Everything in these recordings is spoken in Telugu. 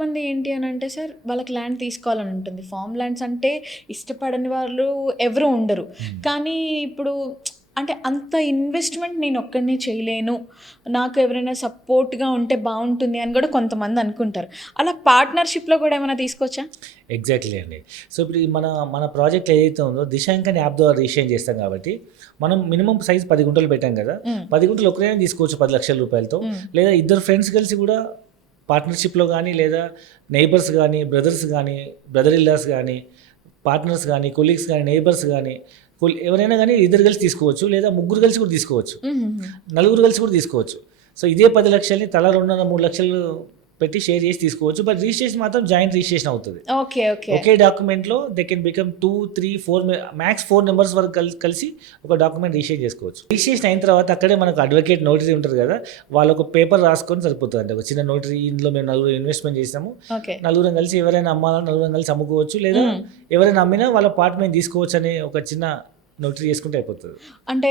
చాలామంది ఏంటి అని అంటే సార్ వాళ్ళకి ల్యాండ్ తీసుకోవాలని ఉంటుంది. ఫార్మ్ ల్యాండ్స్ అంటే ఇష్టపడని వాళ్ళు ఎవరు ఉండరు. కానీ ఇప్పుడు అంటే అంత ఇన్వెస్ట్మెంట్ నేను ఒక్కడినే చేయలేను, నాకు ఎవరైనా సపోర్ట్గా ఉంటే బాగుంటుంది అని కూడా కొంతమంది అనుకుంటారు. అలా పార్ట్నర్షిప్లో కూడా ఏమైనా తీసుకోవచ్చా? ఎగ్జాక్ట్లీ అండి. సో ఇప్పుడు ఈ మన ప్రాజెక్ట్ ఏదైతే ఉందో దిశాంక్ అనే యాప్ ద్వారా రిజిస్ట్రేషన్ చేస్తాం కాబట్టి మనం మినిమం సైజ్ 10 గుంటలు పెట్టాం కదా. 10 గుంటలు ఒకరైనా తీసుకోవచ్చు 10 లక్షల రూపాయలతో. లేదా ఇద్దరు ఫ్రెండ్స్ కలిసి కూడా పార్ట్నర్షిప్లో కానీ, లేదా నైబర్స్ కానీ, బ్రదర్స్ కానీ, బ్రదర్ ఇల్లాస్ కానీ, పార్ట్నర్స్ కానీ, కొలీగ్స్ కానీ, నైబర్స్ కానీ, ఎవరైనా కానీ ఇద్దరు కలిసి తీసుకోవచ్చు, లేదా ముగ్గురు కలిసి కూడా తీసుకోవచ్చు, నలుగురు కలిసి కూడా తీసుకోవచ్చు. సో ఇదే 10 లక్షల్ని తల 2.5-3 లక్షలు పెట్టి షేర్ చేసి తీసుకోవచ్చు. బట్ రిజిస్ట్రేషన్ మాత్రం జాయింట్ రిజిస్ట్రేషన్ అవుతుంది. ఒకే డాక్యుమెంట్లో they can become 2, 3, 4 max 4 numbers వరకు కలిసి ఒక డాక్యుమెంట్ రిజిస్ట్రేషన్ చేసుకోవచ్చు. రిజిస్ట్రేషన్ అయిన తర్వాత అక్కడే మనకు అడ్వకేట్ నోటరీ ఉంటుంది కదా, వాళ్ళు ఒక పేపర్ రాసుకొని సరిపోతుంది. అంటే ఒక చిన్న నోటరీ, ఇందులో మేము నలుగురు ఇన్వెస్ట్మెంట్ చేసాము, నలుగురం కలిసి ఎవరైనా అమ్మాలని నలుగురం కలిసి అమ్ముకోవచ్చు, లేదా ఎవరైనా అమ్మినా వాళ్ళ పార్ట్ మేము తీసుకోవచ్చు అనే ఒక చిన్న నోటరీ చేసుకుంటే అయిపోతుంది. అంటే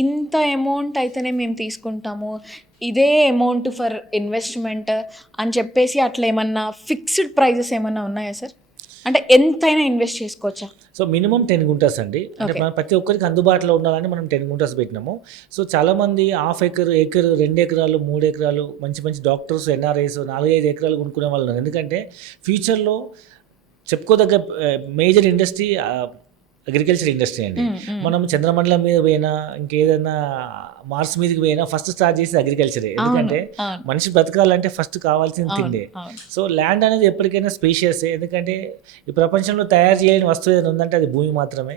ఇంత అమౌంట్ అయితేనే మేము తీసుకుంటాము, ఇదే అమౌంట్ ఫర్ ఇన్వెస్ట్మెంట్ అని చెప్పేసి అట్లా ఏమన్నా ఫిక్స్డ్ ప్రైజెస్ ఏమన్నా ఉన్నాయా సార్? అంటే ఎంతైనా ఇన్వెస్ట్ చేసుకోవచ్చా? సో మినిమం 10 గుంటాస్ అండి. అంటే మనం ప్రతి ఒక్కరికి అందుబాటులో ఉండాలని మనం 10 గుంటాస్ పెట్టినాము. సో చాలామంది హాఫ్ ఎకర్, 2 ఎకరాలు, 3 ఎకరాలు, మంచి డాక్టర్స్, ఎన్ఆర్ఐస్ 4-5 ఎకరాలు కొనుక్కునే వాళ్ళు ఉన్నారు. ఎందుకంటే ఫ్యూచర్లో చెప్పుకోదగ్గ మేజర్ ఇండస్ట్రీ అగ్రికల్చర్ ఇండస్ట్రీ అండి. మనం చంద్రమండలం మీద పోయినా, ఇంకేదైనా మార్స్ మీదకి పోయినా ఫస్ట్ స్టార్ట్ చేసేది అగ్రికల్చరే. ఎందుకంటే మనిషి బ్రతకాలంటే ఫస్ట్ కావాల్సింది తిండే. సో ల్యాండ్ అనేది ఎప్పటికైనా స్పేషియస్. ఎందుకంటే ఈ ప్రపంచంలో తయారు చేయని వస్తువు ఏదైనా ఉందంటే అది భూమి మాత్రమే.